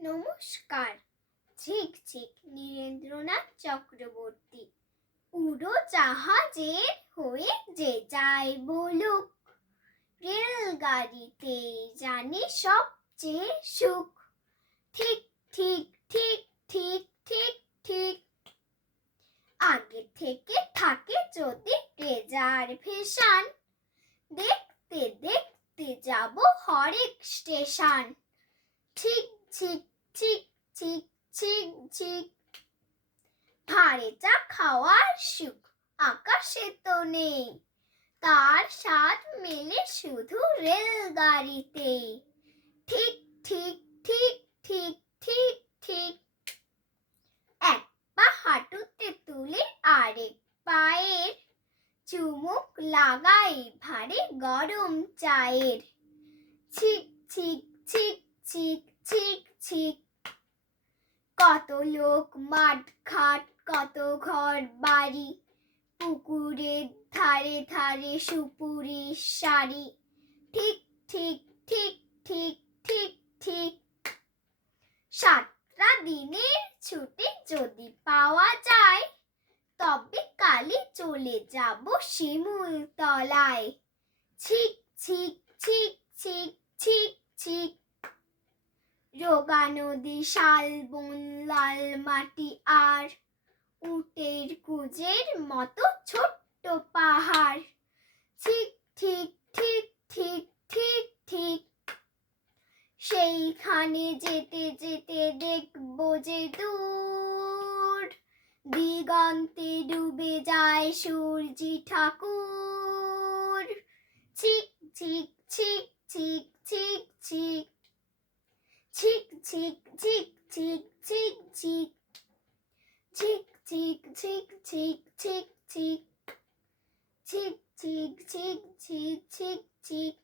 নমস্কার। ঝিকঝিক নীরেন্দ্রনাথ চক্রবর্তী। উড়োজাহাজের হয়ে যে যায় বলুক, রেলগাড়িতে জানি সবচেয়ে সুখ। ঠিক ঠিক ঠিক ঠিক ঠিক ঠিক। আগে থেকে থাকে যদি রিজার্ভেশন, দেখতে দেখতে যাব হরেক স্টেশন। ঠিক ঠিক ঠিক ঠিক ঠিক ঠিক। ভাড়ে চা খাওয়ার সুখ আকাশে তো নেই, তার স্বাদ মেলে শুধু রেলগাড়িতে। ঠিক ঠিক ঠিক ঠিক ঠিক ঠিক। এক পা হাঁটুতে তুলে আরেক পায়ের চুমুক লাগাই ভারে গরম চায়ের। ছিক ছিক ছিক ছিক ছিক ছিক। কত লোক মাঠ ঘাট, কত ঘর বাড়ি, পুকুরের ধারে ধারে সুপুরির সারি। ঠিক ঠিক ঠিক ঠিক ঠিক ঠিক। 7টা দিনের ছুটি যদি পাওয়া যায়, তবে কালই চলে যাব শিমুলতলায়। ছিক ছিক ছিক ছিক ছিক ছিক। রোগা নদী, শালবন, লাল মাটি আর উটের কুঁজের মতো ছোট্ট পাহাড়। ঠিক ঠিক ঠিক ঠিক ঠিক ঠিক। সেইখানে যেতে যেতে দেখবো যে দূর দিগন্তে ডুবে যায় সূর্যি ঠাকুর। ছিক ছিক ছিক ছিক ছিক ছিক। ছিক ছিক ছিক ছিক ছিক ছিক। ছিক ছিক ছিক ছিক ছিক ছিক। ছিক ছিক ছিক ছিক ছিক ছিক।